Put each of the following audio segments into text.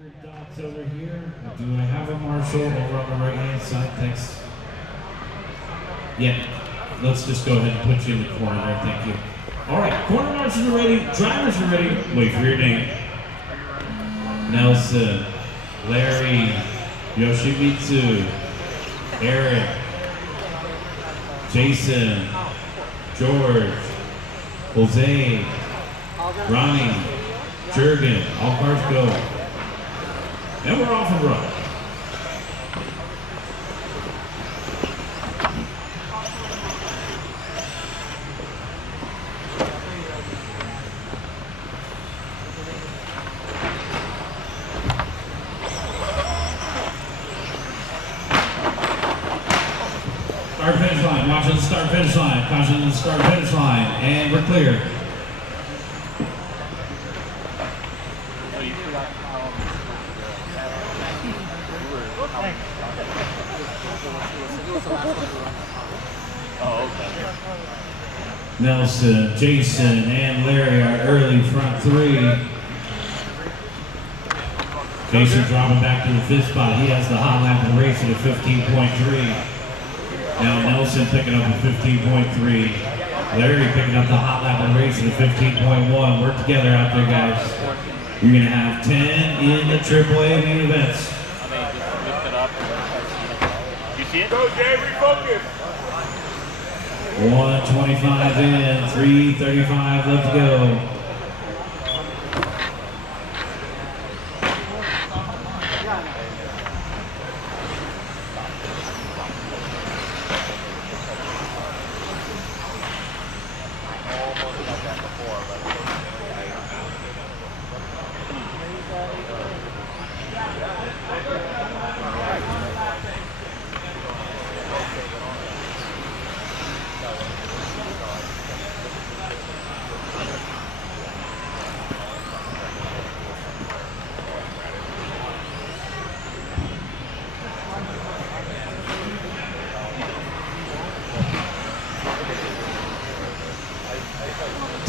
Dots over here. Do I have a marshal over on the right hand side? Thanks. Yeah, let's just go ahead and put you in the corner there. Thank you. All right, corner marshals are ready. Drivers are ready. Wait for your name. Nelson, Larry, Yoshimitsu, Eric, Jason, George, Jose, Ronnie, Jurgen. All cars go. And we're off and running. Start finish line. Watching the start finish line. Caution the start finish line. And we're clear. Nelson, Jason, and Larry are early front three. Jason dropping back to the fifth spot. He has the hot lap and race at a 15.3. Now Nelson picking up a 15.3. Larry picking up the hot lap and race at a 15.1. Work together out there, guys. You're going to have 10 in the AAA main events. You see it? Go, Jay, refocus. 125 in, 335 left to go.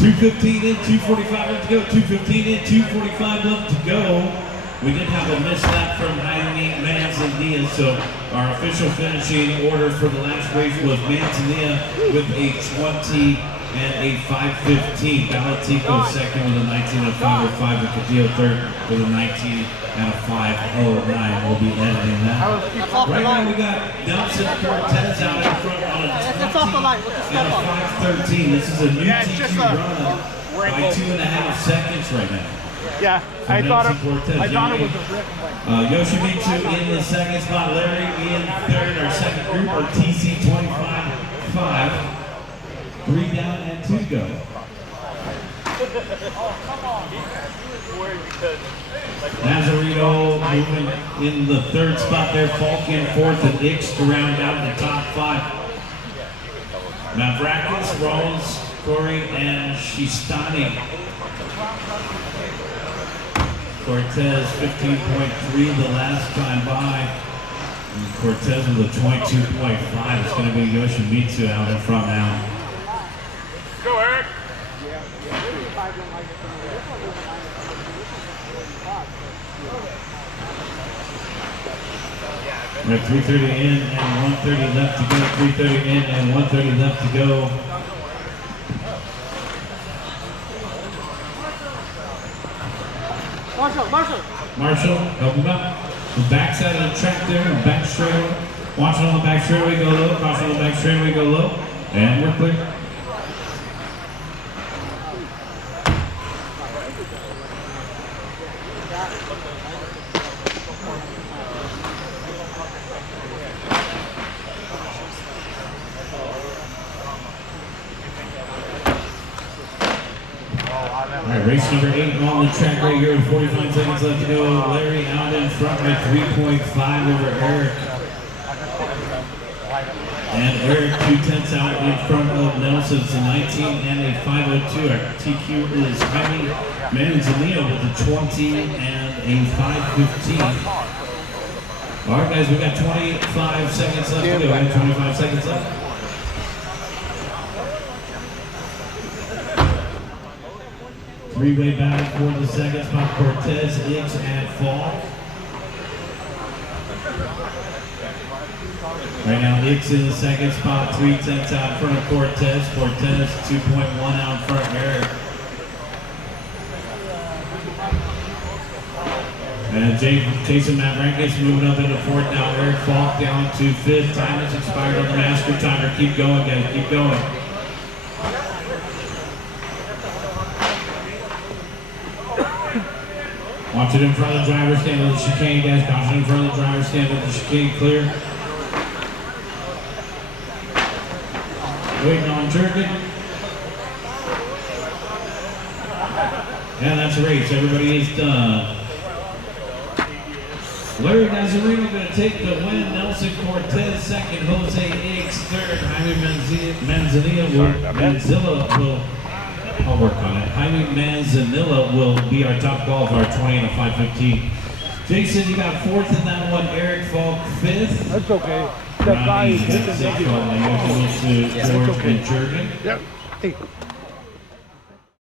$215 in, $245 left to go. $215 in, $245 left to go. We did have a missed lap from Jaime Manzanilla, so our official finishing order for the last race was Manzanilla with a 20 and a 5:15. Galatico second with a 19.05 and Cadillo third with a 19 and a 5:09. We'll be editing that. Right now we got Nelson Cortez out in front on a 20 and a 5:13. This is a new TQ run by 2.5 seconds right now. Yeah, I thought it was a rip. Yoshimitsu in the second spot, Larry in third, our second group, or TC 25-5. 3 down and 2 go. Nazarito moving in the third spot there, Falk in fourth, and Ix to round out the top 5. Mavrakis, Rollins, Corey, and Shistani. Cortez 15.3 the last time by. And Cortez with a 22.5. It's going to be Yoshimitsu out in front now. Go, Eric. We're at 3:30 in and 1:30 left to go. 3:30 in and 1:30 left to go. Marshall, help him out. The backside of the track there, back straightaway. Watching on the back straightaway, go low. Watching on the back straightaway, go low. And we're clear. All right, race number 8 on the track right here with 45 seconds left to go. Larry out in front with 3.5 over Eric. And Eric 2/10 out in front of Nelson. It's a 19 and a 5:02. Our TQ is Jaime Manzanilla with a 20 and a 5:15. All right, guys, we got 25 seconds left to go. 25 seconds left. Three-way battle for the second spot. Cortez, X, and Falk. Right now, X in the second spot, 3/10 out in front of Cortez. Cortez 2.1 out in front of Eric. And Jason Mavrankis moving up into fourth now. Eric Falk down to fifth. Time has expired on the master timer. Keep going, guys. Keep going. Watch it in front of the driver's stand with the chicane, guys. Caution in front of the driver's stand with the chicane clear. Waiting on Jerkin. And that's a race. Everybody is done. Larry Nazareno going to take the win. Nelson Cortez second. Jose Higgs third. Jaime Manzanilla will. I'll work on it. Jaime Manzanilla will be our top qualifier, 20 and a 5:15. Jason, you got fourth in that one. Eric Falk fifth. That's okay. That guy is Ronnie, hitting George and Jurgen. Yep. Hey.